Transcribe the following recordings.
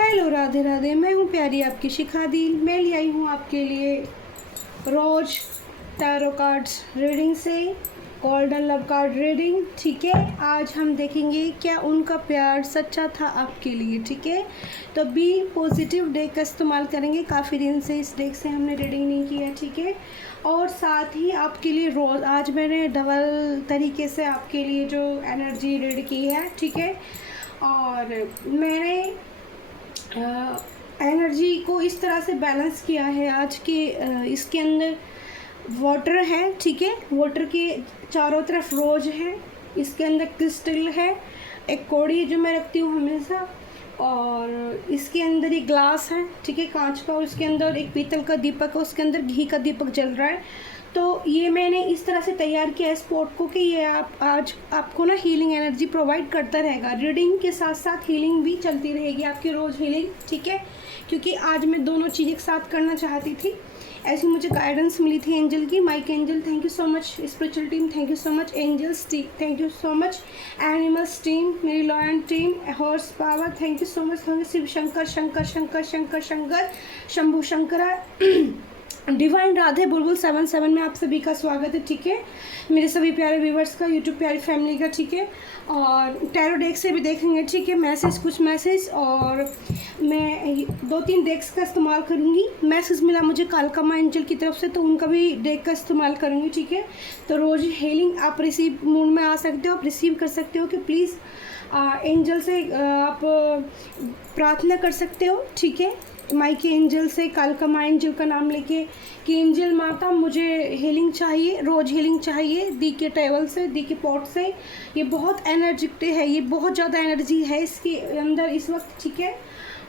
Hello Radhe Radhe, मैं हूँ प्यारी आपकी शिखा दी। मैं ले आई हूँ आपके लिए रोज टैरो कार्ड्स रीडिंग से गोल्डन लव कार्ड रीडिंग। ठीक है, आज हम देखेंगे क्या उनका प्यार सच्चा था आपके लिए। ठीक है, तो बी पॉजिटिव डेक का इस्तेमाल करेंगे। काफ़ी दिन से इस डेक से हमने रीडिंग नहीं किया। ठीक है, और साथ ही आपके लिए रोज़ आज मैंने डबल तरीके से आपके लिए जो एनर्जी रीड की है। ठीक है, और मैंने एनर्जी को इस तरह से बैलेंस किया है आज के इसके अंदर वाटर है। ठीक है, वाटर के चारों तरफ रोज है, इसके अंदर क्रिस्टल है, एक कौड़ी जो मैं रखती हूँ हमेशा, और इसके अंदर एक ग्लास है। ठीक है, कांच का, और इसके अंदर एक पीतल का दीपक है, उसके अंदर घी का दीपक जल रहा है। तो ये मैंने इस तरह से तैयार किया है इस पॉट को कि ये आज आपको ना हीलिंग एनर्जी प्रोवाइड करता रहेगा। रीडिंग के साथ साथ हीलिंग भी चलती रहेगी आपकी रोज़ हीलिंग। ठीक है, क्योंकि आज मैं दोनों चीज़ एक साथ करना चाहती थी। ऐसी मुझे गाइडेंस मिली थी एंजल की। Mike angel thank you so much, spiritual team thank you so much, angels thank you so much, animals team, मेरी lion team, horse power thank you so much, Shiv Shankar Shankar Shankar Shankar Shankar Shambhu Shankara divine Radhe Bulbul 77 में आप सभी का स्वागत है। ठीक है, मेरे सभी प्यारे व्यूवर्स का, यूट्यूब प्यारी फैमिली का। ठीक है, और टैरो डेक से भी देखेंगे। ठीक है, मैसेज कुछ मैसेज, और मैं 2-3 डेक्स का इस्तेमाल करूँगी। मैसेज मिला मुझे कालका माँ एंजल की तरफ से, तो उनका भी डेक का इस्तेमाल करूँगी। ठीक है, तो रोज़ हीलिंग आप रिसीव मूड में आ सकते हो, आप रिसीव कर सकते हो कि प्लीज़ एंजल से आप प्रार्थना कर सकते हो। ठीक है, माइक एंजल से, कालका माँ एंजल का नाम लेके कि एंजल माता मुझे हीलिंग चाहिए, रोज़ हीलिंग चाहिए दी के टेबल से, दी के पॉट से। ये बहुत एनर्जेटिक है, ये बहुत ज़्यादा एनर्जी है इसके अंदर इस वक्त। ठीक है,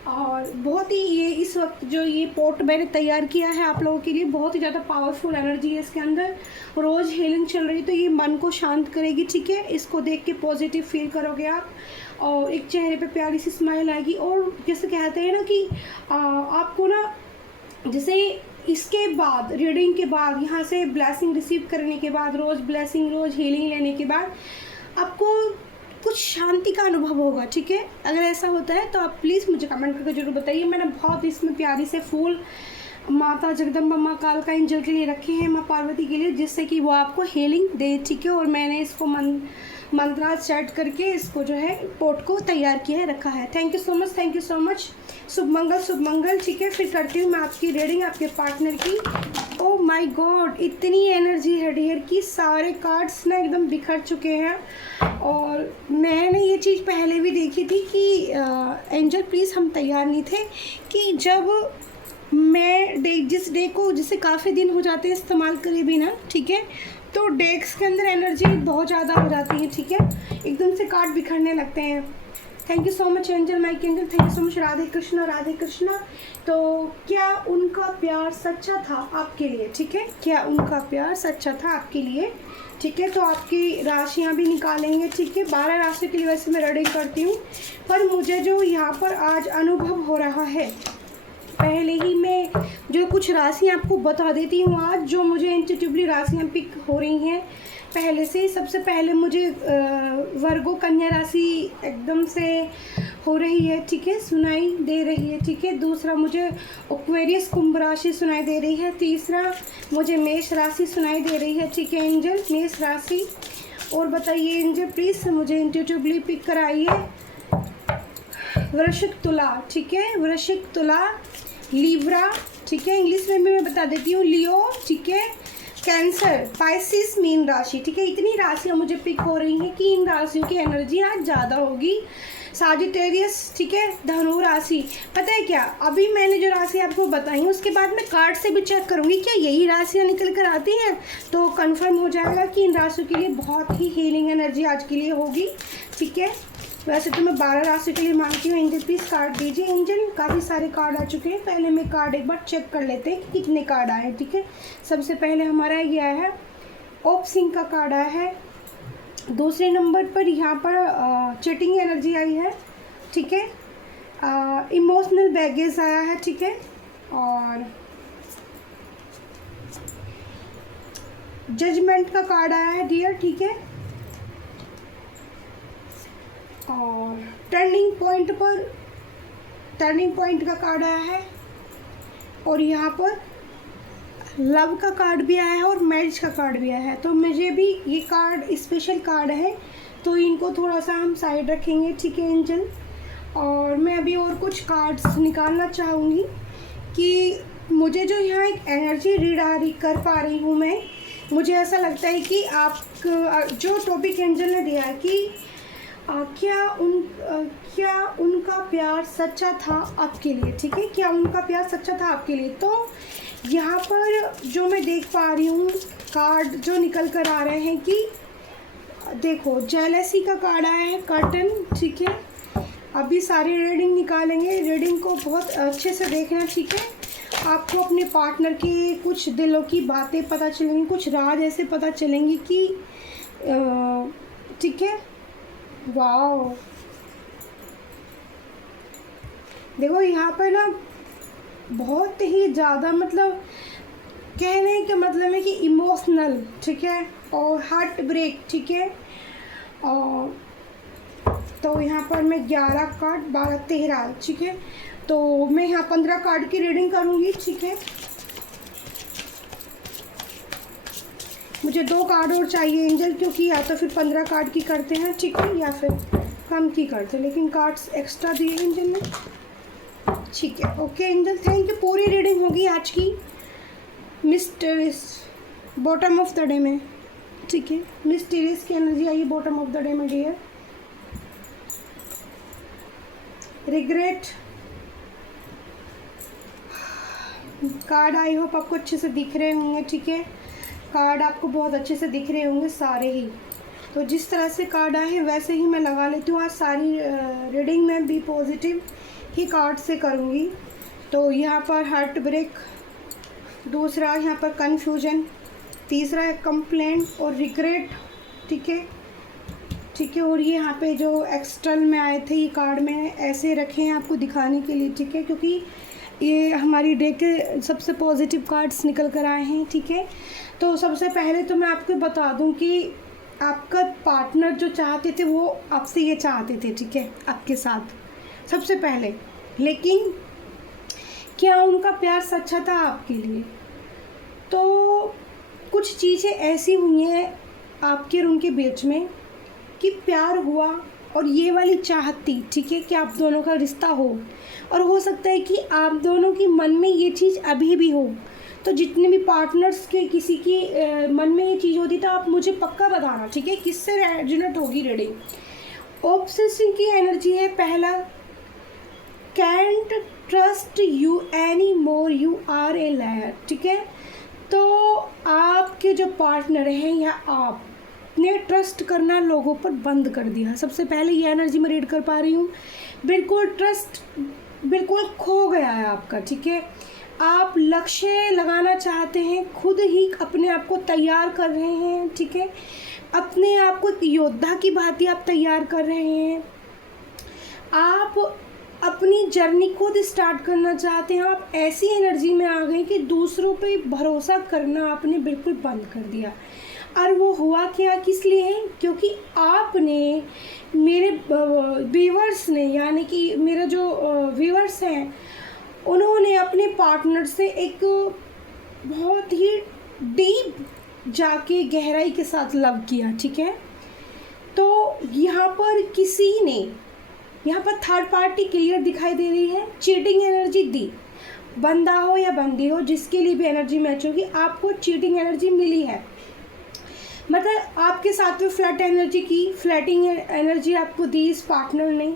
और बहुत ही ये इस वक्त जो ये पॉट मैंने तैयार किया है आप लोगों के लिए, बहुत ही ज़्यादा पावरफुल एनर्जी है इसके अंदर। रोज़ हीलिंग चल रही, तो ये मन को शांत करेगी। ठीक है, इसको देख के पॉजिटिव फील करोगे आप, और एक चेहरे पे प्यारी सी स्माइल आएगी। और जैसे कहते हैं ना कि आपको ना, जैसे इसके बाद रीडिंग के बाद, यहाँ से ब्लेसिंग रिसीव करने के बाद, रोज़ ब्लेसिंग, रोज़ हीलिंग लेने के बाद आपको कुछ शांति का अनुभव होगा। ठीक है, अगर ऐसा होता है तो आप प्लीज़ मुझे कमेंट करके जरूर बताइए। मैंने बहुत इसमें प्यारी से फूल माता जगदम्बा माँ कालका एंजल के लिए रखे हैं, माँ पार्वती के लिए, जिससे कि वो आपको हीलिंग दे। ठीक है, और मैंने इसको मंत्रा सेट करके इसको जो है पोट को तैयार किया है, रखा है। Thank you so much, thank you so much. शुभ मंगल, शुभ मंगल। ठीक है, फिर करती हूँ मैं आपकी रीडिंग आपके पार्टनर की। ओह माय गॉड, इतनी एनर्जी है डियर की, सारे कार्ड्स ना एकदम बिखर चुके हैं। और मैंने ये चीज़ पहले भी देखी थी कि एंजल प्लीज़ हम तैयार नहीं थे कि जब मैं जिस डे को, जिसे काफ़ी दिन हो जाते हैं इस्तेमाल करे भी ना, ठीक है, तो डेक्स के अंदर एनर्जी बहुत ज़्यादा हो जाती है। ठीक है, एकदम से कार्ड बिखरने लगते हैं। Thank you so much angel, Mike angel thank you so much. Radhe Krishna, Radhe Krishna. तो क्या उनका प्यार सच्चा था आपके लिए? ठीक है, क्या उनका प्यार सच्चा था आपके लिए? ठीक है, तो आपकी राशियाँ भी निकालेंगे। ठीक है, 12 राशि के लिए वैसे मैं रीडिंग करती हूँ, पर मुझे जो यहाँ पर आज अनुभव हो रहा है, पहले ही मैं जो कुछ राशियाँ आपको बता देती हूँ आज, जो मुझे इंट्यूटिवली राशियाँ पिक हो रही हैं पहले से। सबसे पहले मुझे वर्गो कन्या राशि एकदम से हो रही है। ठीक है, सुनाई दे रही है। ठीक है, दूसरा मुझे एक्वेरियस कुंभ राशि सुनाई दे रही है। तीसरा मुझे मेष राशि सुनाई दे रही है। ठीक है एंजल, मेष राशि। और बताइए एंजल प्लीज़ मुझे इंट्यूटिवली पिक कराइए। वृश्चिक तुला, ठीक है, वृश्चिक तुला, लिब्रा, ठीक है, इंग्लिश में भी मैं बता देती हूँ, लियो, ठीक है, कैंसर, पाइसिस, मीन राशि। ठीक है, इतनी राशियाँ मुझे पिक हो रही हैं कि इन राशियों की एनर्जी आज ज़्यादा होगी। साजिटेरियस, ठीक है, धनु राशि। पता है क्या, अभी मैंने जो राशि आपको बताई उसके बाद मैं कार्ड से भी चेक करूँगी क्या यही राशियाँ निकल कर आती हैं, तो कंफर्म हो जाएगा कि इन राशियों के लिए बहुत ही हीलिंग एनर्जी आज के लिए होगी। ठीक है, वैसे तो मैं 12 राशि के लिए मांगती हूँ। एंजल प्लीज़ कार्ड दीजिए। एंजल काफ़ी सारे कार्ड आ चुके हैं, पहले मैं कार्ड एक बार चेक कर लेते हैं कि कितने कार्ड आए हैं। ठीक है, सबसे पहले हमारा ये आया है, ओप सिंह का कार्ड आया है। दूसरे नंबर पर यहाँ पर चीटिंग एनर्जी आई है। ठीक है, इमोशनल बैगेज आया है। ठीक है, और जजमेंट का कार्ड आया है डियर। ठीक है, और टर्निंग पॉइंट पर टर्निंग पॉइंट का कार्ड आया है, और यहाँ पर लव का कार्ड भी आया है और मैरिज का कार्ड भी आया है। तो मुझे भी ये कार्ड स्पेशल कार्ड है, तो इनको थोड़ा सा हम साइड रखेंगे, ठीक है एंजल। और मैं अभी और कुछ कार्ड्स निकालना चाहूँगी कि मुझे जो यहाँ एक एनर्जी रीड आ रही कर पा रही हूँ मैं, मुझे ऐसा लगता है कि आप जो टॉपिक एंजल ने दिया है कि क्या उनका प्यार सच्चा था आपके लिए, ठीक है, क्या उनका प्यार सच्चा था आपके लिए। तो यहाँ पर जो मैं देख पा रही हूँ कार्ड जो निकल कर आ रहे हैं कि देखो जेलसी का कार्ड आया है, कर्टन, ठीक है। अभी सारी रीडिंग निकालेंगे, रीडिंग को बहुत अच्छे से देखना, ठीक है। आपको अपने पार्टनर की कुछ दिलों की बातें पता चलेंगी, कुछ राज ऐसे पता चलेंगी कि ठीक है। वाओ, देखो यहाँ पर ना बहुत ही ज़्यादा मतलब कहने का मतलब है कि इमोशनल, ठीक है, और हार्ट ब्रेक, ठीक है। और तो यहाँ पर मैं 11 कार्ड 12 13, ठीक है। तो मैं यहाँ 15 कार्ड की रीडिंग करूँगी, ठीक है। मुझे 2 कार्ड और चाहिए एंजल, क्योंकि या तो फिर 15 कार्ड की करते हैं, ठीक है, या फिर कम की करते हैं, लेकिन कार्ड्स एक्स्ट्रा दिए एंजल ने, ठीक है। Okay angel, thank you. पूरी रीडिंग होगी आज की mysterious bottom of the day में, ठीक है। मिस्टीरियस की एनर्जी आई बॉटम ऑफ द डे में dear. Regret card I hope आपको अच्छे से दिख रहे होंगे, ठीक है। कार्ड आपको बहुत अच्छे से दिख रहे होंगे सारे ही। तो जिस तरह से कार्ड आए हैं वैसे ही मैं लगा लेती हूँ। आज सारी रीडिंग में भी पॉजिटिव ही कार्ड से करूँगी। तो यहाँ पर हार्ट ब्रेक, दूसरा यहाँ पर कन्फ्यूजन, तीसरा है कंप्लेंट और रिग्रेट, ठीक है, ठीक है। और ये यहाँ पे जो एक्सटर्नल में आए थे ये कार्ड में ऐसे रखे हैं आपको दिखाने के लिए, ठीक है, क्योंकि ये हमारी डे के सबसे पॉजिटिव कार्ड्स निकल कर आए हैं, ठीक है। तो सबसे पहले तो मैं आपको बता दूं कि आपका पार्टनर जो चाहते थे वो आपसे ये चाहते थे, ठीक है, आपके साथ सबसे पहले। लेकिन क्या उनका प्यार सच्चा था आपके लिए? तो कुछ चीज़ें ऐसी हुई हैं आपके और उनके बीच में कि प्यार हुआ और ये वाली चाहत थी, ठीक है, कि आप दोनों का रिश्ता हो। और हो सकता है कि आप दोनों की मन में ये चीज़ अभी भी हो। तो जितने भी पार्टनर्स के किसी की मन में ये चीज़ होती तो आप मुझे पक्का बताना, ठीक है, किससे रेजोनेट होगी रीडिंग। ऑब्सेसिंग की एनर्जी है पहला, can't trust you any more, you are a liar, ठीक है। तो आपके जो पार्टनर हैं या आपने ट्रस्ट करना लोगों पर बंद कर दिया। सबसे पहले ये एनर्जी मैं रीड कर पा रही हूँ, बिल्कुल ट्रस्ट बिल्कुल खो गया है आपका, ठीक है। आप लक्ष्य लगाना चाहते हैं, खुद ही अपने आप को तैयार कर रहे हैं, ठीक है, अपने आप को योद्धा की भांति आप तैयार कर रहे हैं। आप अपनी जर्नी खुद स्टार्ट करना चाहते हैं। आप ऐसी एनर्जी में आ गए कि दूसरों पे भरोसा करना आपने बिल्कुल बंद कर दिया। और वो हुआ क्या, किस लिए? क्योंकि आपने, मेरे व्यूअर्स ने, यानी कि मेरे जो व्यूअर्स हैं, उन्होंने अपने पार्टनर से एक बहुत ही डीप जाके गहराई के साथ लव किया, ठीक है। तो यहाँ पर किसी ने, यहाँ पर थर्ड पार्टी क्लियर दिखाई दे रही है, चीटिंग एनर्जी दी। बंदा हो या बंदी हो, जिसके लिए भी एनर्जी मैच होगी, आपको चीटिंग एनर्जी मिली है। मतलब आपके साथ में फ्लर्ट एनर्जी की, फ्लर्टिंग एनर्जी आपको दी इस पार्टनर ने।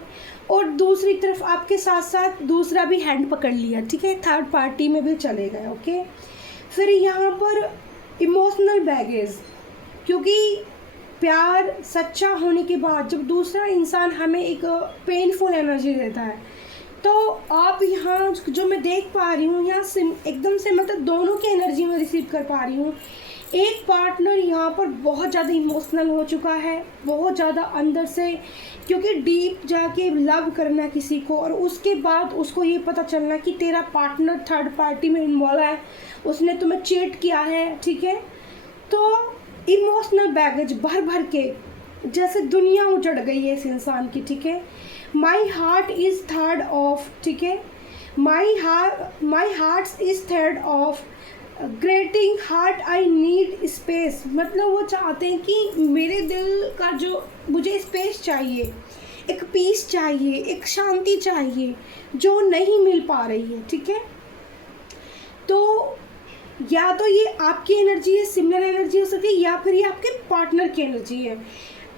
और दूसरी तरफ आपके साथ साथ दूसरा भी हैंड पकड़ लिया, ठीक है, थर्ड पार्टी में भी चले गए, ओके। फिर यहाँ पर इमोशनल बैगेज, क्योंकि प्यार सच्चा होने के बाद जब दूसरा इंसान हमें एक पेनफुल एनर्जी देता है, तो आप यहाँ जो मैं देख पा रही हूँ, यहाँ से एकदम से मतलब दोनों की एनर्जी में रिसीव कर पा रही हूँ। एक पार्टनर यहाँ पर बहुत ज़्यादा इमोशनल हो चुका है, बहुत ज़्यादा अंदर से, क्योंकि डीप जाके लव करना किसी को, और उसके बाद उसको ये पता चलना कि तेरा पार्टनर थर्ड पार्टी में इन्वॉल्व है, उसने तुम्हें चीट किया है, ठीक है। तो इमोशनल बैगेज भर भर के जैसे दुनिया उजड़ गई है इस इंसान की, ठीक है। My heart is third of, ठीक है, my heart is third of grating heart I need space. मतलब वो चाहते हैं कि मेरे दिल का जो मुझे स्पेस चाहिए, एक पीस चाहिए, एक शांति चाहिए जो नहीं मिल पा रही है, ठीक है। तो या तो ये आपकी एनर्जी है, सिमिलर एनर्जी हो सकती है, या फिर ये आपके पार्टनर की एनर्जी है।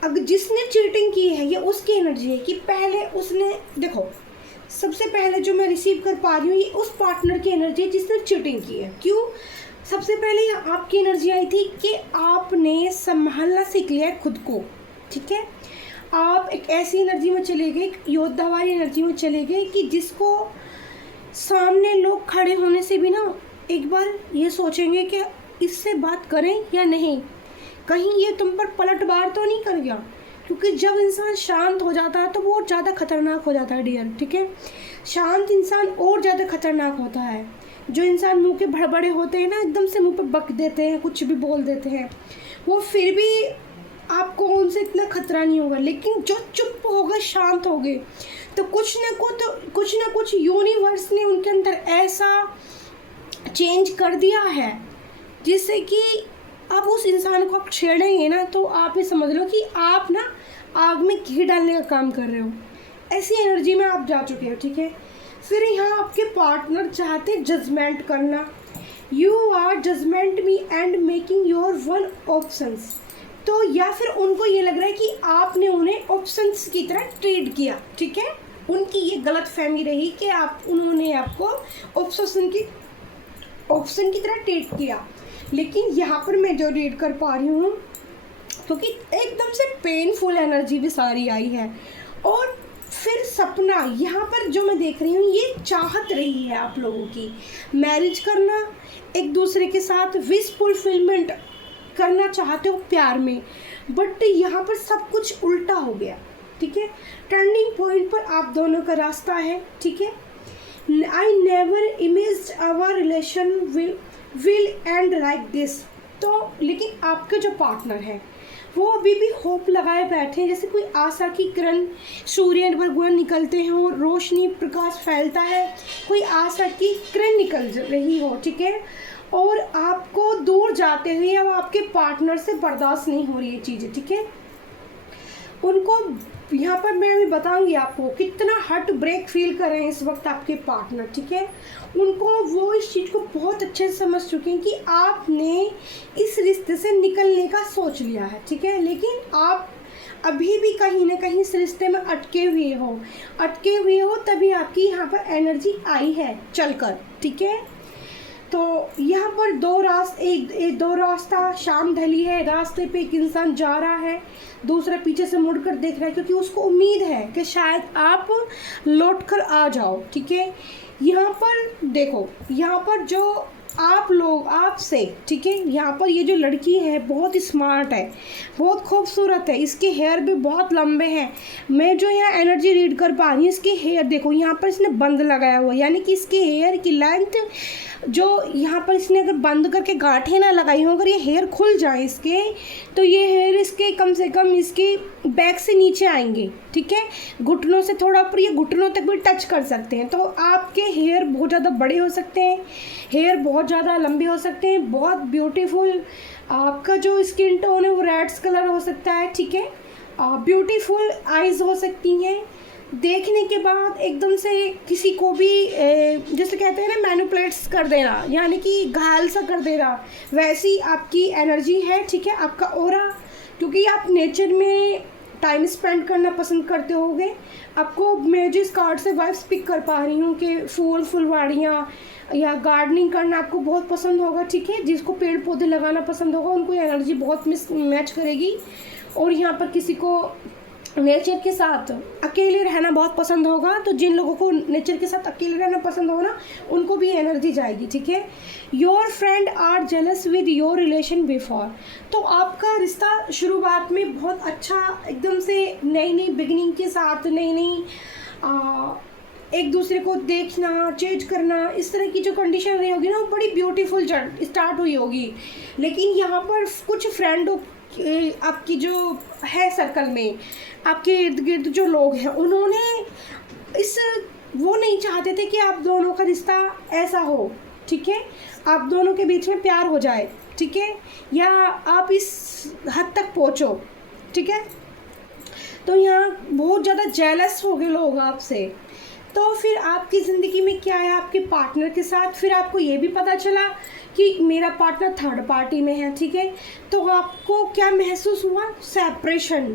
अगर जिसने चीटिंग की है ये उसकी एनर्जी है कि पहले उसने, देखो सबसे पहले जो मैं रिसीव कर पा रही हूँ ये उस पार्टनर की एनर्जी है जिसने चीटिंग की है। क्यों? सबसे पहले ये आपकी एनर्जी आई थी कि आपने संभालना सीख लिया है खुद को, ठीक है। आप एक ऐसी एनर्जी में चले गए, एक योद्धा वाली एनर्जी में चले गए कि जिसको सामने लोग खड़े होने से भी ना एक बार ये सोचेंगे कि इससे बात करें या नहीं, कहीं ये तुम पर पलटवार तो नहीं कर गया। क्योंकि जब इंसान शांत हो जाता है तो वो और ज़्यादा खतरनाक हो जाता है डियर, ठीक है। शांत इंसान और ज़्यादा खतरनाक होता है। जो इंसान मुंह के भड़बड़े होते हैं ना, एकदम से मुंह पे बक देते हैं, कुछ भी बोल देते हैं, वो फिर भी आपको उनसे इतना खतरा नहीं होगा। लेकिन जो चुप हो गए, शांत हो गए, तो कुछ ना कुछ यूनिवर्स ने उनके अंदर ऐसा चेंज कर दिया है जिससे कि आप उस इंसान को आप छेड़ेंगे ना तो आप ये समझ लो कि आप ना आग में घी डालने का काम कर रहे हो। ऐसी एनर्जी में आप जा चुके हो, ठीक है। फिर यहाँ आपके पार्टनर चाहते जजमेंट करना, you are judgement me and making your one options. तो या फिर उनको ये लग रहा है कि आपने उन्हें ऑप्शंस की तरह ट्रीट किया, ठीक है। उनकी ये गलत फहमी रही कि उन्होंने आपको ऑप्शन की तरह ट्रीट किया। लेकिन यहाँ पर मैं जो रीड कर पा रही हूँ क्योंकि एकदम से पेनफुल एनर्जी भी सारी आई है। और फिर सपना यहाँ पर जो मैं देख रही हूँ, ये चाहत रही है आप लोगों की मैरिज करना, एक दूसरे के साथ विश फुलफिलमेंट करना चाहते हो प्यार में, बट यहाँ पर सब कुछ उल्टा हो गया, ठीक है। टर्निंग पॉइंट पर आप दोनों का रास्ता है, ठीक है। I never imagined our relation will end like this. तो लेकिन आपके जो पार्टनर है वो अभी भी होप लगाए बैठे हैं, जैसे कोई आशा की किरण सूर्य भगवान निकलते हैं और रोशनी प्रकाश फैलता है, कोई आशा की किरण निकल रही हो, ठीक है। और आपको दूर जाते हुए अब आपके पार्टनर से बर्दाश्त नहीं हो रही है चीज़ें, ठीक है। उनको यहाँ पर मैं अभी बताऊंगी आपको कितना हार्ट ब्रेक फील कर रहे हैं इस वक्त आपके पार्टनर, ठीक है। उनको वो इस चीज़ को बहुत अच्छे से समझ चुके हैं कि आपने इस रिश्ते से निकलने का सोच लिया है, ठीक है। लेकिन आप अभी भी कहीं ना कहीं इस रिश्ते में अटके हुए हो तभी आपकी यहाँ पर एनर्जी आई है चलकर, ठीक है। तो यहाँ पर दो रास्ता शाम ढली है, रास्ते पे एक इंसान जा रहा है, दूसरा पीछे से मुड़कर देख रहा है क्योंकि उसको उम्मीद है कि शायद आप लौट कर आ जाओ, ठीक है। यहाँ पर देखो, यहाँ पर जो आप लोग आपसे, ठीक है, यहाँ पर ये जो लड़की है बहुत स्मार्ट है, बहुत खूबसूरत है, इसके हेयर भी बहुत लंबे हैं। मैं जो यहाँ एनर्जी रीड कर पा रही हूँ, इसके हेयर देखो, यहाँ पर इसने बंद लगाया हुआ, यानी कि इसके हेयर की लेंथ जो यहाँ पर इसने अगर बंद करके गांठें ना लगाई हो, अगर ये हेयर खुल जाए इसके, तो ये हेयर इसके कम से कम इसके बैक से नीचे आएंगे, ठीक है। घुटनों से थोड़ा ऊपर, ये घुटनों तक भी टच कर सकते हैं। तो आपके हेयर बहुत ज़्यादा बड़े हो सकते हैं, हेयर बहुत ज़्यादा लंबे हो सकते हैं, बहुत ब्यूटीफुल आपका जो स्किन टोन है वो रेड्स कलर हो सकता है, ठीक है। ब्यूटीफुल आइज़ हो सकती हैं, देखने के बाद एकदम से किसी को भी जैसे कहते हैं ना मैनिपुलेट्स कर देना, यानी कि घायल सा कर देना, वैसी आपकी एनर्जी है, ठीक है। आपका ऑरा, क्योंकि आप नेचर में टाइम स्पेंड करना पसंद करते होगे, आपको मैं जिस कार्ड से वाइब्स पिक कर पा रही हूँ कि फुलवाड़ियाँ या गार्डनिंग करना आपको बहुत पसंद होगा, ठीक है। जिसको पेड़ पौधे लगाना पसंद होगा उनको एनर्जी बहुत मैच करेगी। और यहाँ पर किसी को नेचर के साथ अकेले रहना बहुत पसंद होगा, तो जिन लोगों को नेचर के साथ अकेले रहना पसंद होगा ना, उनको भी एनर्जी जाएगी, ठीक है। Your friend are jealous with your relation before. तो आपका रिश्ता शुरुआत में बहुत अच्छा, एकदम से नई बिगिनिंग के साथ, नई एक दूसरे को देखना, चेंज करना, इस तरह की जो कंडीशन रही होगी ना, वो बड़ी ब्यूटीफुल स्टार्ट हुई होगी। लेकिन यहाँ पर कुछ फ्रेंडों आपकी जो है सर्कल में, आपके इर्द गिर्द जो लोग हैं, उन्होंने इस वो नहीं चाहते थे कि आप दोनों का रिश्ता ऐसा हो, ठीक है, आप दोनों के बीच में प्यार हो जाए, ठीक है, या आप इस हद तक पहुँचो, ठीक है। तो यहाँ बहुत ज़्यादा जेलस हो गए लोग आपसे। तो फिर आपकी ज़िंदगी में क्या है आपके पार्टनर के साथ, फिर आपको ये भी पता चला कि मेरा पार्टनर थर्ड पार्टी में है, ठीक है। तो आपको क्या महसूस हुआ? सेपरेशन।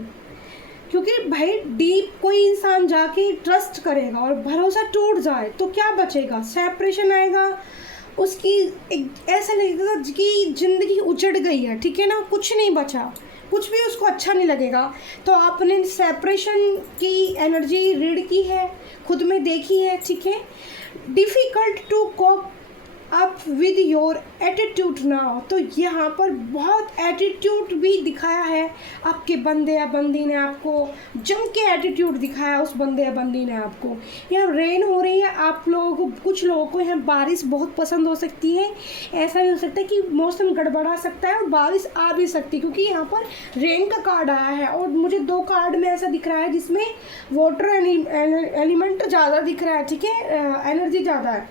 क्योंकि भाई डीप कोई इंसान जाके ट्रस्ट करेगा और भरोसा टूट जाए तो क्या बचेगा? सेपरेशन आएगा, उसकी एक ऐसा लगेगा कि ज़िंदगी उजड़ गई है, ठीक है ना, कुछ नहीं बचा, कुछ भी उसको अच्छा नहीं लगेगा। तो आपने सेपरेशन की एनर्जी रीड की है, खुद में देखी है, ठीक है। Difficult to cope up with your attitude now. तो यहाँ पर बहुत एटीट्यूड भी दिखाया है आपके बंदे या बंदी ने, आपको जम के एटीट्यूड दिखाया उस बंदे या बंदी ने आपको। यहाँ रेन हो रही है, आप लोगों को, कुछ लोगों को यहाँ बारिश बहुत पसंद हो सकती है। ऐसा भी हो सकता है कि मौसम गड़बड़ा सकता है और बारिश आ भी सकती है, क्योंकि यहाँ पर रेन का कार्ड आया है और मुझे 2 कार्ड में ऐसा दिख रहा है जिसमें वाटर एलिमेंट ज़्यादा दिख रहा है, ठीक है, एनर्जी ज़्यादा है।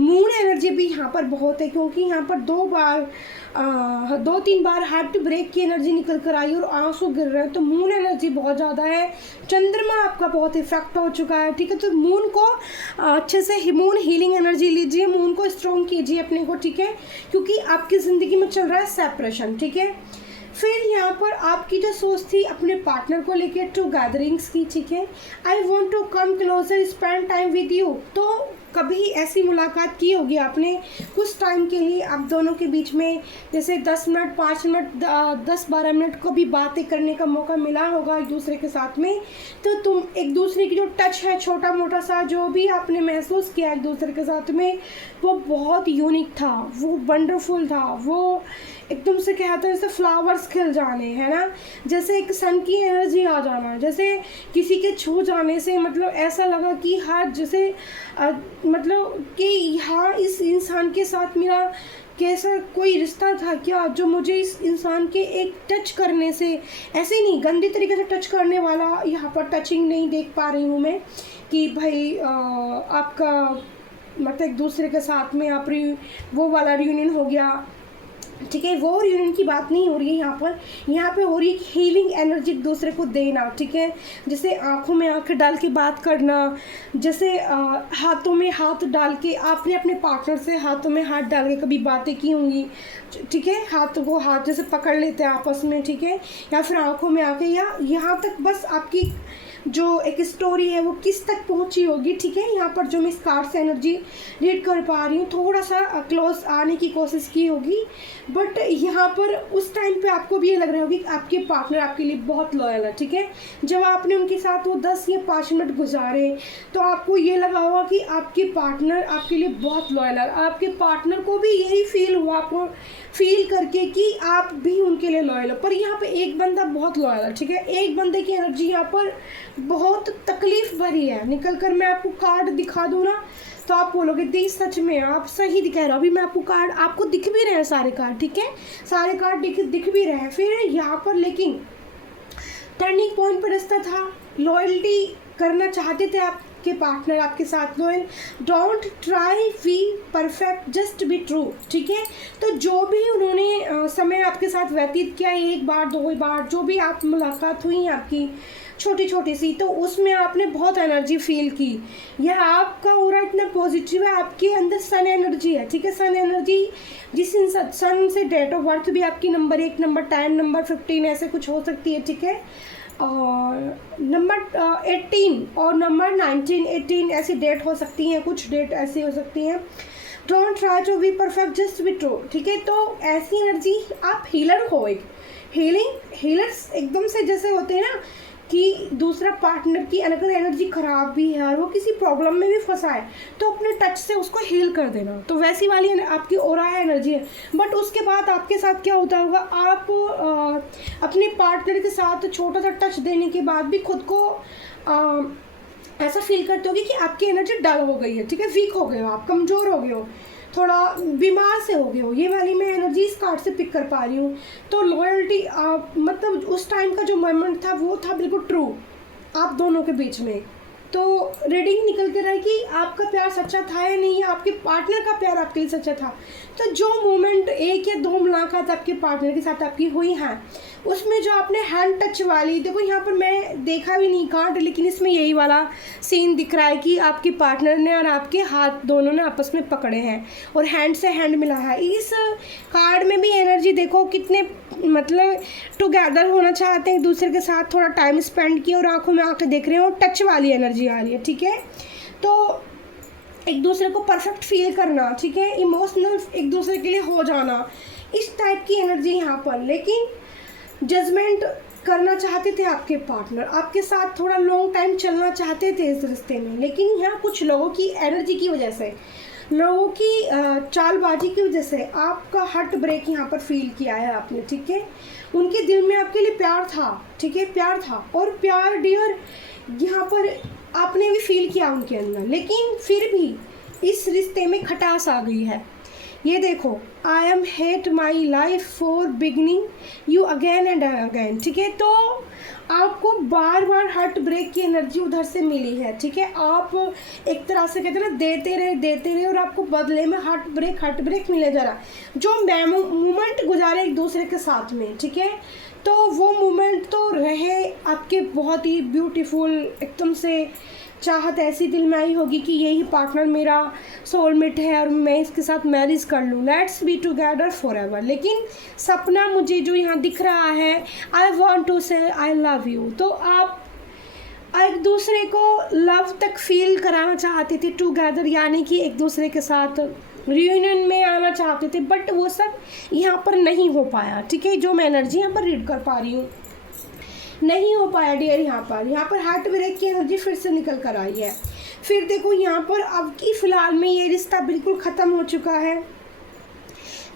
मून एनर्जी भी यहाँ पर बहुत है, क्योंकि यहाँ पर 2-3 बार हार्ट ब्रेक की एनर्जी निकल कर आई और आंसू गिर रहे हैं। तो मून एनर्जी बहुत ज़्यादा है। चंद्रमा आपका बहुत इफेक्ट हो चुका है, ठीक है। तो मून को अच्छे से मून हीलिंग एनर्जी लीजिए, मून को स्ट्रॉन्ग कीजिए अपने को, ठीक है, क्योंकि आपकी ज़िंदगी में चल रहा है सेपरेशन, ठीक है। फिर यहाँ पर आपकी जो सोच थी अपने पार्टनर को लेकर टू गैदरिंग्स की, ठीक है, I want to come closer spend time with you. तो कभी ऐसी मुलाकात की होगी आपने कुछ टाइम के लिए, आप दोनों के बीच में जैसे 10 मिनट 5 मिनट 10-12 मिनट को भी बातें करने का मौका मिला होगा एक दूसरे के साथ में। तो तुम एक दूसरे की जो टच है, छोटा मोटा सा जो भी आपने महसूस किया एक दूसरे के साथ में, वो बहुत यूनिक था, वो वंडरफुल था, वो एकदम से कहते हैं जैसे फ्लावर्स खिल जाने, है ना, जैसे एक सन की एनर्जी आ जाना, जैसे किसी के छू जाने से मतलब ऐसा लगा कि हाँ, जैसे मतलब कि हाँ, इस इंसान के साथ मेरा कैसा कोई रिश्ता था क्या, जो मुझे इस इंसान के एक टच करने से, ऐसे नहीं गंदी तरीके से टच करने वाला यहाँ पर टचिंग नहीं देख पा रही हूँ मैं, कि भाई आपका मतलब एक दूसरे के साथ में आप वो वाला रियूनियन हो गया, ठीक है, वो रियूनियन की बात नहीं हो रही है यहाँ पे हो रही है हीलिंग एनर्जी एक दूसरे को देना, ठीक है, जैसे आंखों में आंखें डाल के बात करना, जैसे हाथों में हाथ डाल के आपने अपने पार्टनर से हाथों में हाथ डाल के कभी बातें की होंगी, ठीक है, हाथों को हाथ जैसे पकड़ लेते हैं आपस में, ठीक है, या फिर आंखों में आके, या यहाँ तक बस आपकी जो एक स्टोरी है वो किस तक पहुंची होगी, ठीक है। यहाँ पर जो मैं इस कार्ड से एनर्जी रीड कर पा रही हूँ, थोड़ा सा क्लोज आने की कोशिश की होगी, बट यहाँ पर उस टाइम पे आपको भी ये लग रहा होगी कि आपके पार्टनर आपके लिए बहुत लॉयल है, ठीक है। जब आपने उनके साथ वो 10 या 5 मिनट गुजारे तो आपको ये लगा होगा कि आपके पार्टनर आपके लिए बहुत लॉयल है, आपके पार्टनर को भी यही फील हुआ आपको फील करके कि आप भी उनके लिए लॉयल हो। पर यहाँ पे एक बंदा बहुत लॉयल है, ठीक है, एक बंदे की एनर्जी यहाँ पर बहुत तकलीफ भरी है। निकल कर मैं आपको कार्ड दिखा दूँ ना तो आप बोलोगे दी सच में आप सही कह रहे हो। अभी मैं आपको कार्ड आपको दिख भी रहे हैं सारे कार्ड, ठीक है, सारे कार्ड दिख भी रहे हैं। फिर यहाँ पर लेकिन टर्निंग पॉइंट पर रास्ता था, लॉयल्टी करना चाहते थे आपके पार्टनर आपके साथ loyal. Don't try B perfect, just be true, ठीक है। तो जो भी उन्होंने समय आपके साथ व्यतीत किया, 1 बार 2 बार जो भी आप मुलाकात हुई आपकी छोटी छोटी सी, तो उसमें आपने बहुत एनर्जी फील की। यह आपका ऑरा इतना पॉजिटिव है, आपके अंदर सन एनर्जी है, ठीक है। सन एनर्जी जिस सन से डेट ऑफ बर्थ भी आपकी नंबर 1 नंबर 10 नंबर 15 ऐसे कुछ हो सकती है, ठीक है, और नंबर 18 और नंबर 19 18 ऐसी डेट हो सकती हैं, कुछ डेट ऐसी हो सकती हैं। Don't try to be perfect, just be true, ठीक है। तो ऐसी एनर्जी आप हीलर हो, एक हीलर्स एकदम से जैसे होते हैं ना कि दूसरा पार्टनर की अगर एनर्जी ख़राब भी है और वो किसी प्रॉब्लम में भी फंसा है तो अपने टच से उसको हील कर देना, तो वैसी वाली आपकी ऑरा एनर्जी है। बट उसके बाद आपके साथ क्या होता होगा, आप अपने पार्टनर के साथ छोटा सा टच देने के बाद भी खुद को ऐसा फील करते होगे कि आपकी एनर्जी डल हो गई है, ठीक है, वीक हो गए हो, आप कमज़ोर हो गए हो। थोड़ा बीमार से हो गए हो, ये वाली मैं एनर्जी इस कार्ड से पिक कर पा रही हूँ। तो लॉयल्टी मतलब उस टाइम का जो मोमेंट था वो था बिल्कुल ट्रू आप दोनों के बीच में। तो रीडिंग निकल के रहा है कि आपका प्यार सच्चा था या नहीं, या आपके पार्टनर का प्यार आपके लिए सच्चा था। तो जो मोमेंट 1 या 2 मुलाकात आपके पार्टनर के साथ आपकी हुई हैं, उसमें जो आपने हैंड टच वाली, देखो यहाँ पर मैं देखा भी नहीं कार्ड, लेकिन इसमें यही वाला सीन दिख रहा है कि आपके पार्टनर ने और आपके हाथ दोनों ने आपस में पकड़े हैं और हैंड से हैंड मिला है। इस कार्ड में भी एनर्जी देखो कितने मतलब टुगेदर होना चाहते हैं, एक दूसरे के साथ थोड़ा टाइम स्पेंड किया और आंखों में आंखें देख रहे हो, टच वाली एनर्जी आ रही है, ठीक है। तो एक दूसरे को परफेक्ट फील करना, ठीक है, इमोशनल एक दूसरे के लिए हो जाना, इस टाइप की एनर्जी यहाँ पर। लेकिन जजमेंट करना चाहते थे आपके पार्टनर, आपके साथ थोड़ा लॉन्ग टाइम चलना चाहते थे इस रिश्ते में, लेकिन यहाँ कुछ लोगों की एनर्जी की वजह से, लोगों की चालबाजी की वजह से आपका हार्ट ब्रेक यहाँ पर फील किया है आपने, ठीक है। उनके दिल में आपके लिए प्यार था, ठीक है, प्यार था, और प्यार डियर यहाँ पर आपने भी फील किया उनके अंदर, लेकिन फिर भी इस रिश्ते में खटास आ गई है। ये देखो, I am hate my life for beginning you again and again, ठीक है। तो आपको बार बार हार्ट ब्रेक की एनर्जी उधर से मिली है, ठीक है। आप एक तरह से कहते हैं ना, देते रहे और आपको बदले में हार्ट ब्रेक मिले जा रहा, जो मोमेंट गुजारे एक दूसरे के साथ में, ठीक है। तो वो मोमेंट तो रहे आपके बहुत ही ब्यूटीफुल, एकदम से चाहत ऐसी दिल में आई होगी कि यही पार्टनर मेरा सोलमेट है और मैं इसके साथ मैरिज कर लूँ, let's be together for ever. लेकिन सपना मुझे जो यहाँ दिख रहा है, आई वॉन्ट टू से आई लव यू, तो आप एक दूसरे को लव तक फील कराना चाहते थे टुगेदर, यानी कि एक दूसरे के साथ रियूनियन में आना चाहते थे, बट वो सब यहाँ पर नहीं हो पाया, ठीक है। जो मैं एनर्जी यहाँ पर रीड कर पा रही हूँ, नहीं हो पाया डियर। यहाँ पर हार्ट ब्रेक की एनर्जी फिर से निकल कर आई है। फिर देखो यहाँ पर अब की फ़िलहाल में ये रिश्ता बिल्कुल ख़त्म हो चुका है,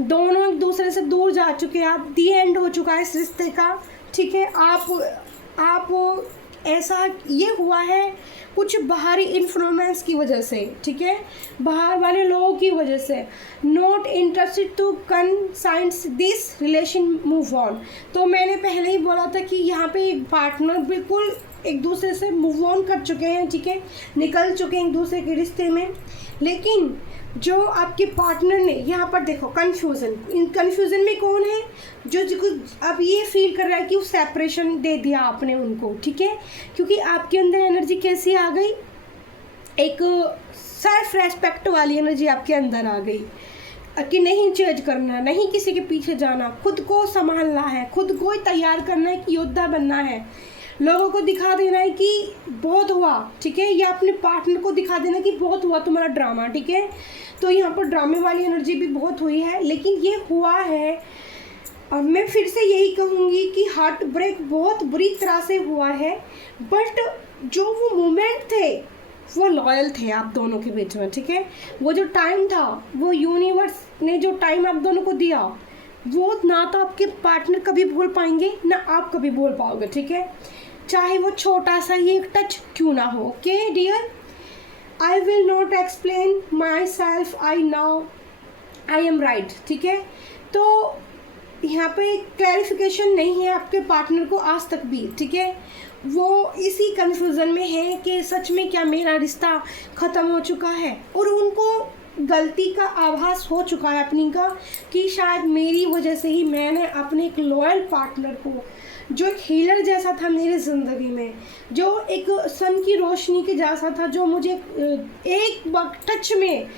दोनों एक दूसरे से दूर जा चुके हैं, अब दी एंड हो चुका है इस रिश्ते का, ठीक है। आप ऐसा ये हुआ है कुछ बाहरी इन्फ्लुएंस की वजह से, ठीक है, बाहर वाले लोगों की वजह से, not interested to conscience this relation move on. तो मैंने पहले ही बोला था कि यहाँ पे एक पार्टनर बिल्कुल एक दूसरे से मूव ऑन कर चुके हैं, ठीक है, निकल चुके हैं एक दूसरे के रिश्ते में। लेकिन जो आपके पार्टनर ने यहाँ पर देखो कन्फ्यूज़न, इन कन्फ्यूज़न में कौन है, जो अब ये फील कर रहा है कि वो सेपरेशन दे दिया आपने उनको, ठीक है, क्योंकि आपके अंदर एनर्जी कैसी आ गई, एक सेल्फ रेस्पेक्ट वाली एनर्जी आपके अंदर आ गई कि नहीं चेंज करना, नहीं किसी के पीछे जाना, खुद को संभालना है, खुद को ही तैयार करना है कि योद्धा बनना है, लोगों को दिखा देना है कि बहुत हुआ, ठीक है, या अपने पार्टनर को दिखा देना कि बहुत हुआ तुम्हारा ड्रामा, ठीक है। तो यहाँ पर ड्रामे वाली एनर्जी भी बहुत हुई है, लेकिन ये हुआ है, अब मैं फिर से यही कहूँगी कि हार्ट ब्रेक बहुत बुरी तरह से हुआ है, बट जो वो मोमेंट थे वो लॉयल थे आप दोनों के बीच में, ठीक है। वो जो टाइम था, वो यूनिवर्स ने जो टाइम आप दोनों को दिया, वो ना तो आपके पार्टनर कभी भूल पाएंगे ना आप कभी भूल पाओगे, ठीक है, चाहे वो छोटा सा ही एक टच क्यों ना हो। Okay dear, I will not explain myself, I now I am right, ठीक है। तो यहाँ पे क्लैरिफिकेशन नहीं है आपके पार्टनर को आज तक भी, ठीक है, वो इसी कन्फ्यूज़न में है कि सच में क्या मेरा रिश्ता ख़त्म हो चुका है, और उनको गलती का आभास हो चुका है अपनी का कि शायद मेरी वजह से ही मैंने अपने एक लॉयल पार्टनर को, जो एक हीलर जैसा था मेरी ज़िंदगी में, जो एक सन की रोशनी के जैसा था, जो मुझे एक टच में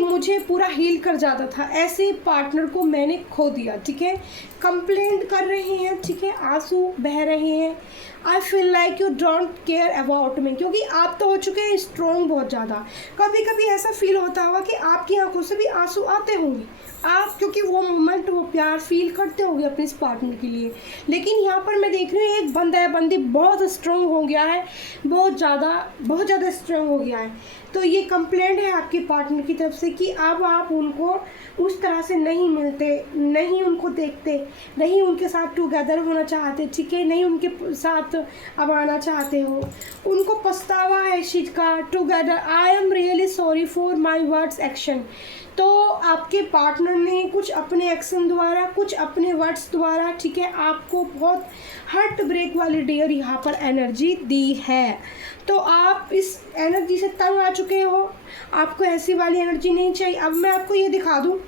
मुझे पूरा हील कर जाता था, ऐसे पार्टनर को मैंने खो दिया, ठीक है। कंप्लेंट कर रहे हैं, ठीक है, आंसू बह रहे हैं, I feel like you don't care about me, क्योंकि आप तो हो चुके हैं स्ट्रॉन्ग बहुत ज़्यादा। कभी कभी ऐसा फील होता होगा कि आपकी आंखों से भी आंसू आते होंगे आप, क्योंकि वो मोमेंट, वो प्यार फील करते होंगे अपने इस पार्टनर के लिए। लेकिन यहाँ पर मैं देख रही हूँ एक बंदा या बंदी बहुत स्ट्रॉन्ग हो गया है, बहुत ज़्यादा स्ट्रॉन्ग हो गया है। तो ये कंप्लेंट है आपके पार्टनर की तरफ से कि अब आप उनको उस तरह से नहीं मिलते, नहीं उनको देखते, नहीं उनके साथ टुगेदर होना चाहते, ठीक है, नहीं उनके साथ अब आना चाहते हो, उनको पछतावा है इस चीज़ का। Together, I am really sorry for my words action. तो आपके पार्टनर ने कुछ अपने एक्शन द्वारा, कुछ अपने वर्ड्स द्वारा, ठीक है, आपको बहुत हार्ट ब्रेक वाली डियर यहाँ पर एनर्जी दी है। तो आप इस एनर्जी से तंग आ चुके हो, आपको ऐसी वाली एनर्जी नहीं चाहिए। अब मैं आपको ये दिखा दूँ,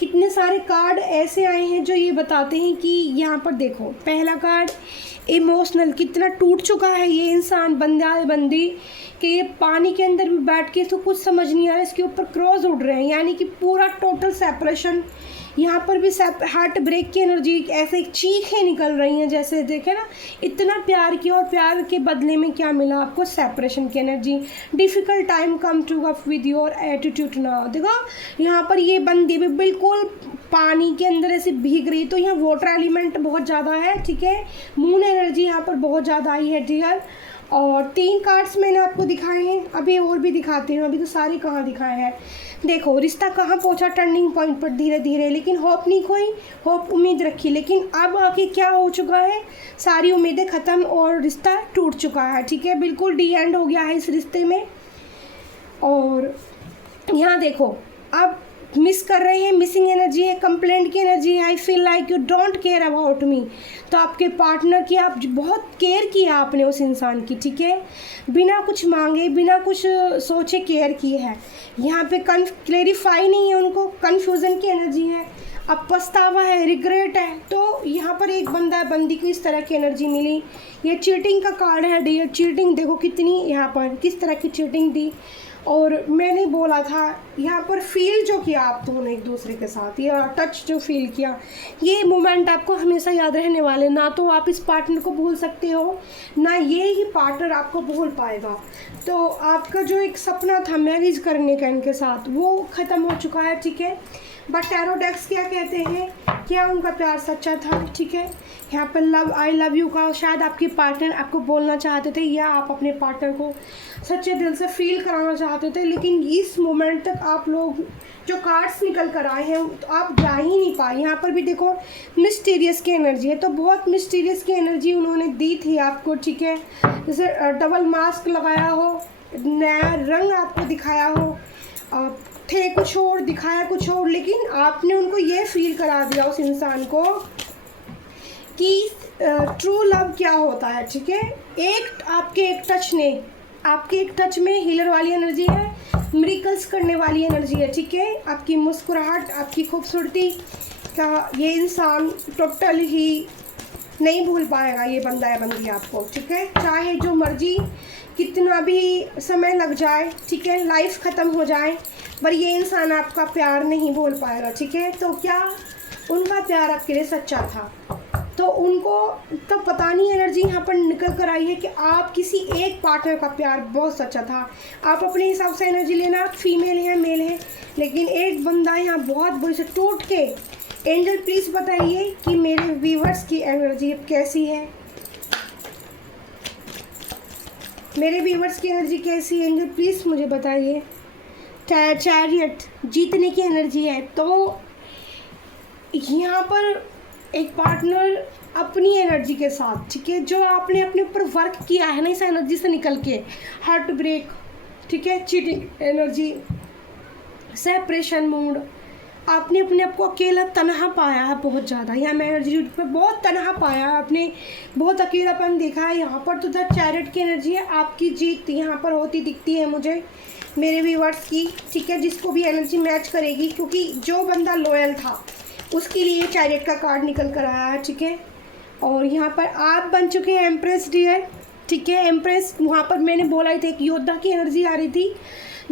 कितने सारे कार्ड ऐसे आए हैं जो ये बताते हैं कि यहाँ पर देखो, पहला कार्ड इमोशनल, कितना टूट चुका है ये इंसान, बंदा बंदी, कि ये पानी के अंदर भी बैठ के इसको कुछ समझ नहीं आ रहा है, इसके ऊपर क्रॉस उड़ रहे हैं, यानी कि पूरा टोटल सेपरेशन। यहाँ पर भी हार्ट ब्रेक की एनर्जी, ऐसे चीखें निकल रही हैं, जैसे देखे ना, इतना प्यार किया और प्यार के बदले में क्या मिला आपको, सेपरेशन की energy. Difficult time come to up with your attitude now. देखो यहाँ पर ये बंदी भी बिल्कुल पानी के अंदर ऐसे भीग रही, तो यहाँ वाटर एलिमेंट बहुत ज़्यादा है, ठीक है, मून एनर्जी यहाँ पर बहुत ज़्यादा आई है डियर। और 3 कार्ड्स मैंने आपको दिखाए हैं, अभी और भी दिखाती हूँ, अभी तो सारे कहाँ दिखाए हैं। देखो रिश्ता कहाँ पहुँचा, टर्निंग पॉइंट पर धीरे धीरे, लेकिन होप नहीं खोई, होप उम्मीद रखी, लेकिन अब आके क्या हो चुका है, सारी उम्मीदें ख़त्म और रिश्ता टूट चुका है, ठीक है, बिल्कुल डी एंड हो गया है इस रिश्ते में। और यहाँ देखो अब मिस कर रहे हैं, मिसिंग एनर्जी है, कंप्लेंट की एनर्जी है, I feel like you don't care about me. तो आपके पार्टनर की आप बहुत केयर किया आपने उस इंसान की, ठीक है, बिना कुछ मांगे, बिना कुछ सोचे केयर की है। यहाँ पे क्लेरिफाई नहीं है उनको, कन्फ्यूज़न की एनर्जी है, अब पछतावा है, रिग्रेट है। तो यहाँ पर एक बंदा बंदी को इस तरह की एनर्जी मिली। ये चीटिंग का कार्ड है डियर, चीटिंग देखो कितनी, यहाँ पर किस तरह की चीटिंग दी। और मैंने बोला था यहाँ पर फील जो किया आप दोनों एक दूसरे के साथ, या टच जो फील किया, ये मोमेंट आपको हमेशा याद रहने वाले। ना तो आप इस पार्टनर को भूल सकते हो, ना ये ही पार्टनर आपको भूल पाएगा। तो आपका जो एक सपना था मैरिज करने का इनके साथ, वो ख़त्म हो चुका है, ठीक है। बट टैरो डेक्स क्या कहते हैं, क्या उनका प्यार सच्चा था, ठीक है। यहाँ पर लव, आई लव यू का शायद आपके पार्टनर आपको बोलना चाहते थे, या आप अपने पार्टनर को सच्चे दिल से फील कराना चाहते थे, लेकिन इस मोमेंट तक आप लोग जो कार्ड्स निकल कर आए हैं तो आप जा ही नहीं पाए। यहाँ पर भी देखो मिस्टीरियस की एनर्जी है, तो बहुत मिस्टीरियस की एनर्जी उन्होंने दी थी आपको, ठीक है। जैसे डबल मास्क लगाया हो, नया रंग आपको दिखाया हो, थे कुछ और दिखाया कुछ और, लेकिन आपने उनको ये फील करा दिया उस इंसान को कि ट्रू लव क्या होता है, ठीक है। आपके एक टच ने, आपके एक टच में हीलर वाली एनर्जी है, मिरेकल्स करने वाली एनर्जी है, ठीक है। आपकी मुस्कुराहट, आपकी खूबसूरती का ये इंसान टोटल ही नहीं भूल पाएगा, ये बंदा या बंदी आपको, ठीक है। चाहे जो मर्जी कितना भी समय लग जाए, ठीक है, लाइफ ख़त्म हो जाए, पर ये इंसान आपका प्यार नहीं भूल पाएगा, ठीक है। तो क्या उनका प्यार आपके लिए सच्चा था, तो उनको तो पता नहीं एनर्जी यहाँ पर निकल कर आई है कि आप किसी एक पार्टनर का प्यार बहुत सच्चा था। आप अपने हिसाब से एनर्जी लेना, फीमेल है मेल है, लेकिन एक बंदा यहाँ बहुत बुरी से टूट के। एंजल प्लीज़ बताइए कि मेरे व्यूवर्स की एनर्जी कैसी है, मेरे व्यूवर्स की एनर्जी कैसी है, एंजल प्लीज़ मुझे बताइए। चैरियट जीतने की एनर्जी है, तो यहाँ पर एक पार्टनर अपनी एनर्जी के साथ, ठीक है, जो आपने अपने ऊपर वर्क किया है ना इस एनर्जी से निकल के, हार्ट ब्रेक, ठीक है, चीटिंग एनर्जी, सेपरेशन मूड, आपने अपने आप को अकेला तनहा पाया है बहुत ज़्यादा। यहाँ मैं एनर्जी पर बहुत तनहा पाया है आपने, बहुत अकेलापन देखा है। यहाँ पर तो द चैरियट की एनर्जी है, आपकी जीत यहाँ पर होती दिखती है मुझे मेरे व्यूअर्स की, ठीक है, जिसको भी एनर्जी मैच करेगी, क्योंकि जो बंदा लॉयल था उसके लिए चैरियट का कार्ड निकल कर आया है, ठीक है। और यहाँ पर आप बन चुके हैं एम्प्रेस डियर, ठीक है। एम्प्रेस वहाँ पर मैंने बोला ही था, एक योद्धा की एनर्जी आ रही थी।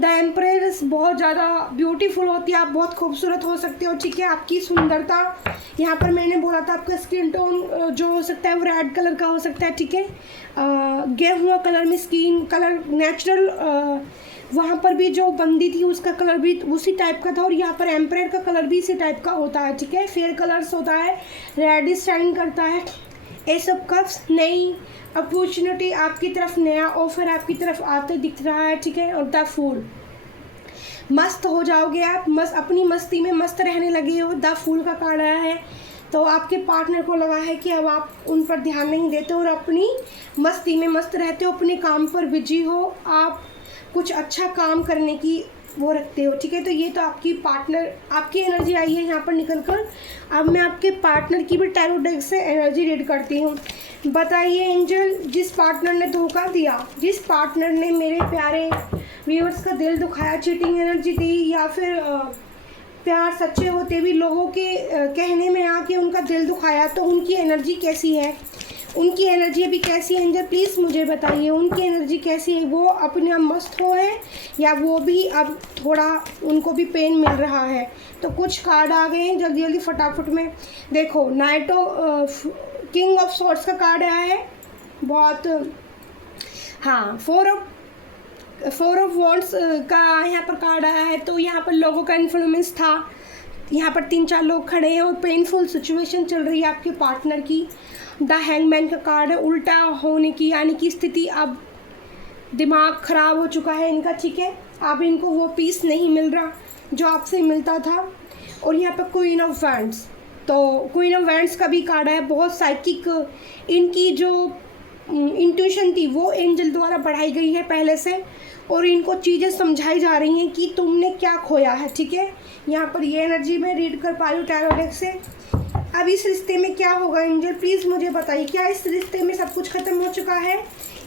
द एम्प्रेस बहुत ज़्यादा ब्यूटीफुल होती है, आप बहुत खूबसूरत हो सकते हो, ठीक है। आपकी सुंदरता, यहाँ पर मैंने बोला था आपका स्किन टोन जो हो सकता है वो रेड कलर का हो सकता है, ठीक है। गेहुआ कलर में स्किन कलर नेचुरल, वहाँ पर भी जो बंदी थी उसका कलर भी उसी टाइप का था, और यहाँ पर एम्प्रेयर का कलर भी इसी टाइप का होता है, ठीक है। फेयर कलर्स होता है, रेडिश शाइन करता है। एस ऑफ कप्स, नई अपॉर्चुनिटी आपकी तरफ, नया ऑफर आपकी तरफ आते दिख रहा है, ठीक है। और द फूल, मस्त हो जाओगे आप, मस्त अपनी मस्ती में मस्त रहने लगे हो। द फूल का कार्ड आया है, तो आपके पार्टनर को लगा है कि अब आप उन पर ध्यान नहीं देते और अपनी मस्ती में मस्त रहते हो, अपने काम पर बिजी हो, आप कुछ अच्छा काम करने की वो रखते हो, ठीक है। तो ये तो आपकी पार्टनर, आपकी एनर्जी आई है यहाँ पर निकल कर। अब मैं आपके पार्टनर की भी टैरो डेक से एनर्जी रीड करती हूँ। बताइए एंजल, जिस पार्टनर ने धोखा दिया, जिस पार्टनर ने मेरे प्यारे व्यूअर्स का दिल दुखाया, चीटिंग एनर्जी दी, या फिर प्यार सच्चे होते भी लोगों के कहने में आके उनका दिल दुखाया, तो उनकी एनर्जी कैसी है, उनकी एनर्जी अभी कैसी है एंजल प्लीज़ मुझे बताइए, उनकी एनर्जी कैसी है। वो अपने आप मस्त हो है या वो भी अब थोड़ा उनको भी पेन मिल रहा है। तो कुछ कार्ड आ गए हैं, जल्दी जल्दी फटाफट में देखो। Night of king of swords का कार्ड आया है, बहुत हाँ। फोर ऑफ वॉन्ड्स का यहाँ पर कार्ड आया है। तो यहाँ पर लोगों का इन्फ्लुएंस था, यहाँ पर 3-4 लोग खड़े हैं और पेनफुल सिचुएशन चल रही है आपके पार्टनर की। द हैंगमैन का कार्ड है, उल्टा होने की यानी कि स्थिति, अब दिमाग ख़राब हो चुका है इनका, ठीक है। अब इनको वो पीस नहीं मिल रहा जो आपसे मिलता था। और यहाँ पर क्वीन ऑफ वैंड्स, तो क्वीन ऑफ वैंड्स का भी कार्ड है, बहुत साइकिक, इनकी जो इंट्यूशन थी वो एंजल द्वारा बढ़ाई गई है पहले से, और इनको चीज़ें समझाई जा रही हैं कि तुमने क्या खोया है, ठीक है। यहाँ पर ये एनर्जी मैं रीड कर पा रही हूँ टैरो डेक से। अब इस रिश्ते में क्या होगा एंजल प्लीज़ मुझे बताइए, क्या इस रिश्ते में सब कुछ ख़त्म हो चुका है,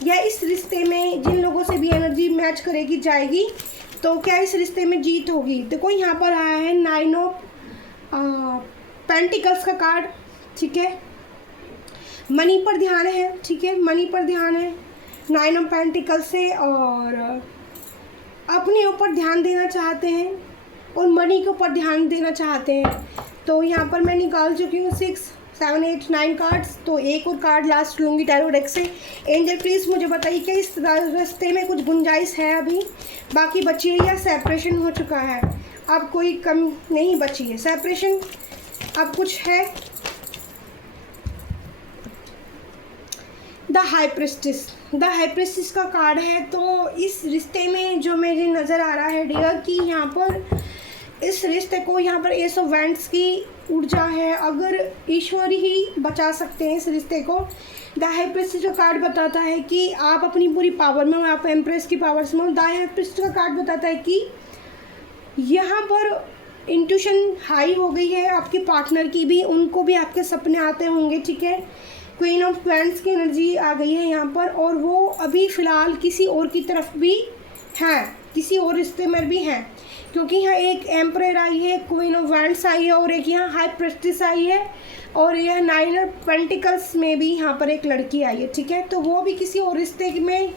या इस रिश्ते में जिन लोगों से भी एनर्जी मैच करेगी जाएगी, तो क्या इस रिश्ते में जीत होगी। देखो यहाँ पर आया है 9 ऑफ पेंटिकल्स का कार्ड, ठीक है। मनी पर ध्यान है, ठीक है, मनी पर ध्यान है 9 ऑफ पेंटिकल्स से, और अपने ऊपर ध्यान देना चाहते हैं और मनी के ऊपर ध्यान देना चाहते हैं। तो यहाँ पर मैं निकाल चुकी हूँ 6, 7, 8, 9 कार्ड्स। तो एक और कार्ड लास्ट लूँगी टैरो डेक से। एंजल प्लीज़ मुझे बताइए कि इस रास्ते में कुछ गुंजाइश है अभी, बाकी बची है, या सेपरेशन हो चुका है, अब कोई कम नहीं बची है, सेपरेशन अब कुछ है। द हाई प्रिस्टिस का कार्ड है। तो इस रिश्ते में जो मुझे नज़र आ रहा है डियर कि यहाँ पर इस रिश्ते को, यहाँ पर एस ऑफ वैंड्स की ऊर्जा है, अगर ईश्वर ही बचा सकते हैं इस रिश्ते को। द हाई प्रिस्टिस का कार्ड बताता है कि आप अपनी पूरी पावर में हो, आप एम्प्रेस की पावर्स में हो। द हाई प्रिस्टिस का कार्ड बताता है कि यहाँ पर इंट्यूशन हाई हो गई है आपके पार्टनर की भी, उनको भी आपके सपने आते होंगे, ठीक है। क्वीन ऑफ वैंड्स की एनर्जी आ गई है यहाँ पर, और वो अभी फ़िलहाल किसी और की तरफ भी हैं, किसी और रिश्ते में भी हैं, क्योंकि यहाँ एक एम्परर आई है, क्वीन ऑफ वैंड्स आई है, और एक यहाँ हाई प्रेस्टिस आई है, और यह 9 ऑफ पेंटिकल्स में भी यहाँ पर एक लड़की आई है, ठीक है। तो वो भी किसी और रिश्ते में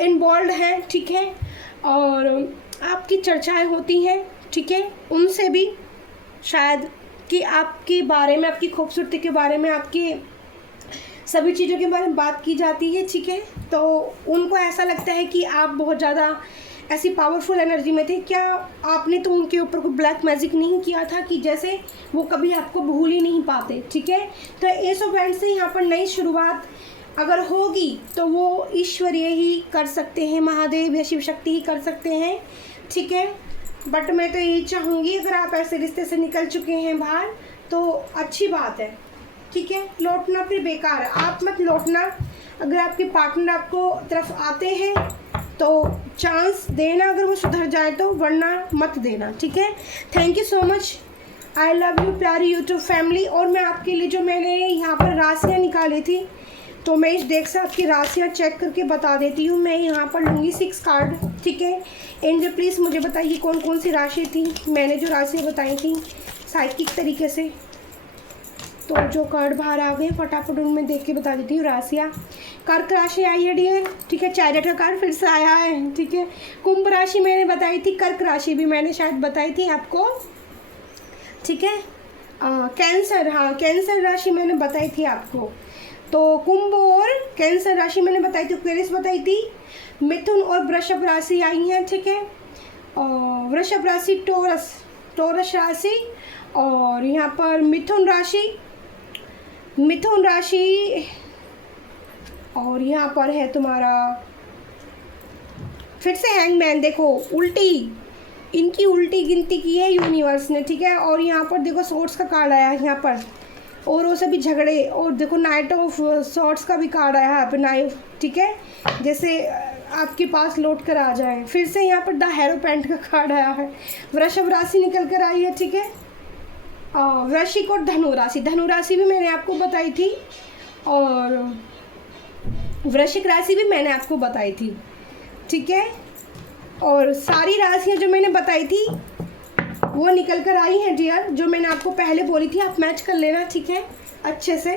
इन्वॉल्व है, ठीक है, और आपकी चर्चाएं होती हैं, ठीक है, उनसे भी शायद कि आपके बारे में, आपकी खूबसूरती के बारे में, आपकी सभी चीज़ों के बारे में बात की जाती है, ठीक है। तो उनको ऐसा लगता है कि आप बहुत ज़्यादा ऐसी पावरफुल एनर्जी में थे, क्या आपने तो उनके ऊपर कोई ब्लैक मैजिक नहीं किया था कि जैसे वो कभी आपको भूल ही नहीं पाते, ठीक है। तो एस ऑफ वैंड्स से यहाँ पर नई शुरुआत अगर होगी तो वो ईश्वरीय ही कर सकते हैं, महादेव या शिव शक्ति ही कर सकते हैं, ठीक है। बट मैं तो यही चाहूँगी अगर आप ऐसे रिश्ते से निकल चुके हैं बाहर तो अच्छी बात है, ठीक है। लौटना फिर बेकार है, आप मत लौटना। अगर आपके पार्टनर आपको तरफ आते हैं तो चांस देना अगर वो सुधर जाए तो, वरना मत देना, ठीक है। Thank you so much, I love you प्यारी यूट्यूब फैमिली। और मैं आपके लिए जो मैंने यहाँ पर राशियाँ निकाली थी, तो मैं इस डेक से आपकी राशियाँ चेक करके बता देती हूँ। मैं यहाँ पर लूँगी 6 कार्ड, ठीक है। एंजल प्लीज़ मुझे बताइए कौन कौन सी राशि थी, मैंने जो राशियाँ बताई थी साइकिक तरीके से। तो जो कार्ड बाहर आ गए फटाफट उनमें देख के बता देती हूँ राशियाँ। कर्क राशि आई है डियर, ठीक है। चैरियट का कार्ड फिर से आया है, ठीक है। कुंभ राशि मैंने बताई थी, कर्क राशि भी मैंने शायद बताई थी आपको, ठीक है। कैंसर, हाँ कैंसर राशि मैंने बताई थी आपको। तो कुंभ और कैंसर राशि मैंने बताई थी, एक्वेरियस बताई थी। मिथुन और वृषभ राशि आई हैं, ठीक है। और वृषभ राशि टोरस राशि, और यहाँ पर मिथुन राशि, और यहाँ पर है तुम्हारा फिर से हैंगमैन। देखो उल्टी, इनकी उल्टी गिनती की है यूनिवर्स ने, ठीक है। और यहाँ पर देखो सॉर्ड्स का कार्ड आया है यहाँ पर, और वो सभी झगड़े, और देखो नाइट ऑफ सॉर्ड्स का भी कार्ड आया है यहाँ पर, नाइफ, ठीक है। जैसे आपके पास लौट कर आ जाए। फिर से यहाँ पर द हेरोपेंट का कार्ड आया है, वृषभ राशि निकल कर आई है, ठीक है। वृश्चिक और धनु राशि, धनु राशि भी मैंने आपको बताई थी और वृश्चिक राशि भी मैंने आपको बताई थी, ठीक है। और सारी राशियाँ जो मैंने बताई थी वो निकल कर आई हैं डियर, जो मैंने आपको पहले बोली थी, आप मैच कर लेना, ठीक है, अच्छे से।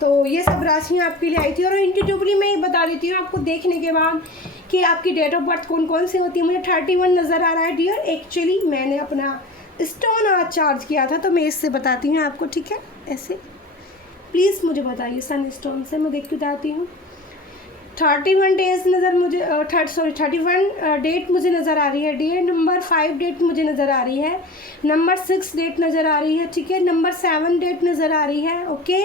तो ये सब राशियाँ आपके लिए आई थी और इंट्यूटिवली मैं ये बता देती हूँ आपको देखने के बाद कि आपकी डेट ऑफ बर्थ कौन कौन सी होती है। मुझे 31 नज़र आ रहा है डियर। एक्चुअली मैंने अपना स्टोन आज चार्ज किया था तो मैं इससे बताती हूँ आपको, ठीक है। ऐसे प्लीज़ मुझे बताइए सन स्टोन से, मैं देख के बताती हूँ। 31 डेज नज़र मुझे 31 डेट मुझे नज़र आ रही है डियर। नंबर 5 डेट मुझे नज़र आ रही है, नंबर 6 डेट नज़र आ रही है, ठीक है। नंबर 7 डेट नज़र आ रही है, ओके।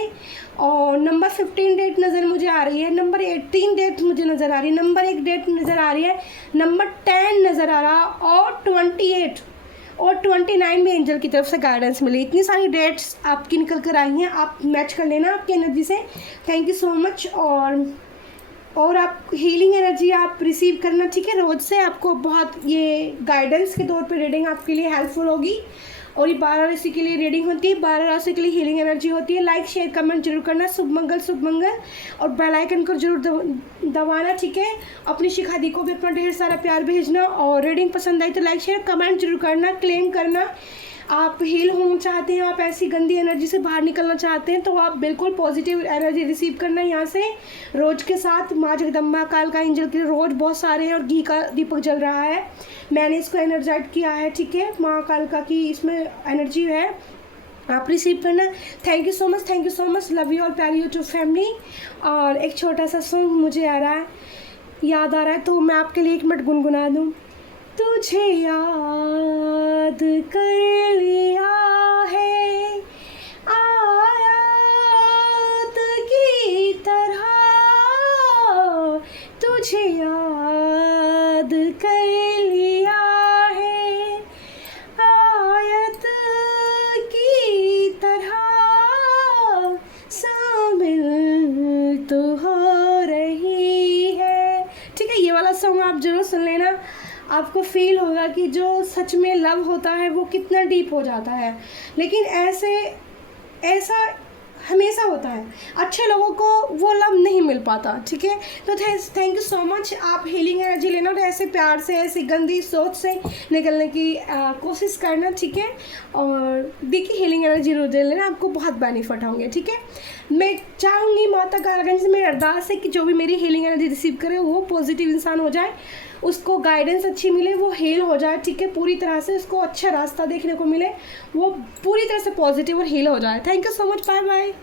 और नंबर 15 डेट नज़र मुझे आ रही है, नंबर 18 डेट मुझे नज़र आ रही है, नंबर 1 डेट नज़र आ रही है, नंबर 10 नज़र आ रहा और 28 और 29 में एंजल की तरफ से गाइडेंस मिली। इतनी सारी डेट्स आपकी निकल कर आई हैं, आप मैच कर लेना आपकी एनर्जी से। Thank you so much. और आप हीलिंग एनर्जी आप रिसीव करना, ठीक है, रोज़ से। आपको बहुत ये गाइडेंस के तौर पे रीडिंग आपके लिए हेल्पफुल होगी। और ये 12 राशि के लिए रीडिंग होती है, 12 राशि के लिए हीलिंग एनर्जी होती है। लाइक शेयर कमेंट जरूर करना। शुभ मंगल और बेल आइकन को जरूर दबाना, ठीक है। अपनी शिखादी को भी अपना ढेर सारा प्यार भेजना। और रीडिंग पसंद आई तो लाइक शेयर कमेंट जरूर करना। क्लेम करना आप हील होना चाहते हैं, आप ऐसी गंदी एनर्जी से बाहर निकलना चाहते हैं तो आप बिल्कुल पॉजिटिव एनर्जी रिसीव करना यहाँ से रोज के साथ। माँ जगदम्बा काल का एंजल के रोज बहुत सारे हैं और घी का दीपक जल रहा है, मैंने इसको एनर्जाइज किया है, ठीक है। माँ कालका की इसमें एनर्जी है, आप रिसीव करना। Thank you so much, love you और प्यार यू टू फैमिली। और एक छोटा सा सॉन्ग मुझे याद आ रहा है तो मैं आपके लिए 1 मिनट गुनगुना दूँ। तुझे याद कर लिया है आयात की तरह, तुझे याद कर लिया है आयत की तरह, शामिल तो हो रही है, ठीक है। ये वाला सॉन्ग आप जरूर सुन लेना, आपको फील होगा कि जो सच में लव होता है वो कितना डीप हो जाता है। लेकिन ऐसा हमेशा होता है, अच्छे लोगों को वो लव नहीं मिल पाता, ठीक है। तो थैंक यू सो मच। आप हीलिंग एनर्जी लेना और ऐसे प्यार से, ऐसी गंदी सोच से निकलने की कोशिश करना, ठीक है। और देखिए हीलिंग एनर्जी रोज लेना, आपको बहुत बेनिफिट होंगे, ठीक है। मैं चाहूँगी माता कालगंज से मेरी अरदास है कि जो भी मेरी हीलिंग एनर्जी रिसीव करे वो पॉजिटिव इंसान हो जाए, उसको गाइडेंस अच्छी मिले, वो हील हो जाए, ठीक है, पूरी तरह से उसको अच्छा रास्ता देखने को मिले, वो पूरी तरह से पॉजिटिव और हील हो जाए। Thank you so much, bye bye.